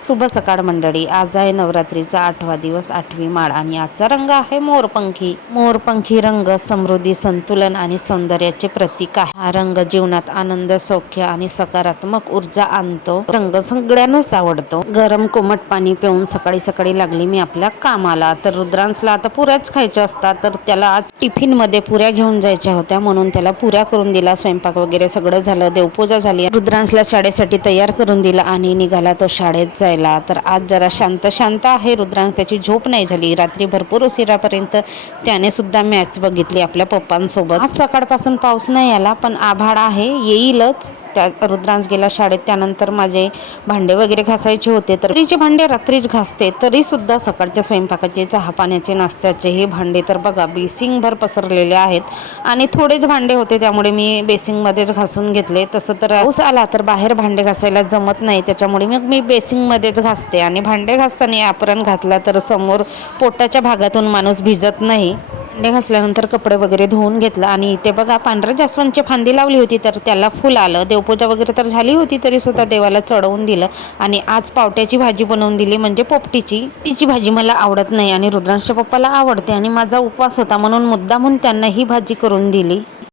शुभ सकाळ मंडळी. आज आहे नवरात्रीचा 8वा दिवस, 8वी माळ आणि आजचा रंग आहे मोरपंखी. मोरपंखी रंग समृद्धी, संतुलन आणि सौंदर्याचे प्रतीक आहे. हा रंग जीवनात आनंद, सौख्य आणि सकारात्मक ऊर्जा आणतो. रंग सगळ्यांनाच आवडतो. गरम कोमट पाणी पिऊन सकाळी सकाळी लागली मी आपल्या कामाला. तर रुद्रांशला आता पुऱ्याच खायच्या असतात, तर त्याला आज टिफिन मध्ये पुऱ्या घेऊन जायच्या होत्या, म्हणून त्याला पुऱ्या करून दिला. स्वयंपाक वगैरे सगळं झालं, देवपूजा झाली. रुद्रांशला शाळेसाठी तयार करून दिला आणि निघाला तो शाळेत जायला. तर आज जरा शांत शांत आहे रुद्रांश. त्याची झोप नाही झाली रात्री भरपूर उशिरापर्यंत. त्याने सुद्धा मॅच बघितली आपल्या पप्पांसोबत. आज सकाळपासून पाऊस नाही आला, पण आभाळ आहे, येईलच. त्या रुद्रांश गेला शाळेत. त्यानंतर माझे भांडे वगैरे घासायचे होते, तर तिचे भांडे रात्रीच घासते. तरी सुद्धा सकाळच्या स्वयंपाकाचे, चहा पाण्याचे, नाश्त्याचे हे भांडे तर बघा बेसिंगभर पसरलेले आहेत. आणि थोडेच भांडे होते, त्यामुळे मी बेसिंगमध्येच घासून घेतले. तसं तर पाऊस आला तर बाहेर भांडे घासायला जमत नाही, त्याच्यामुळे मग मी बेसिंगमध्येच घासते. आणि भांडे घासताना आपण घातला तर समोर पोटाच्या भागातून माणूस भिजत नाही. भांडे घासल्यानंतर कपडे वगैरे धुवून घेतलं. आणि इथे बघा पांढऱ्या जास्वंदची फांदी लावली होती, तर त्याला फुल आलं. देवपूजा वगैरे तर झाली होती, तरी सुद्धा देवाला चढवून दिलं. आणि आज पावट्याची भाजी बनवून दिली, म्हणजे पोपटीची. तिची भाजी मला आवडत नाही आणि रुद्रांशच्या पप्पाला आवडते, आणि माझा उपवास होता म्हणून मुद्दामून त्यांना ही भाजी करून दिली.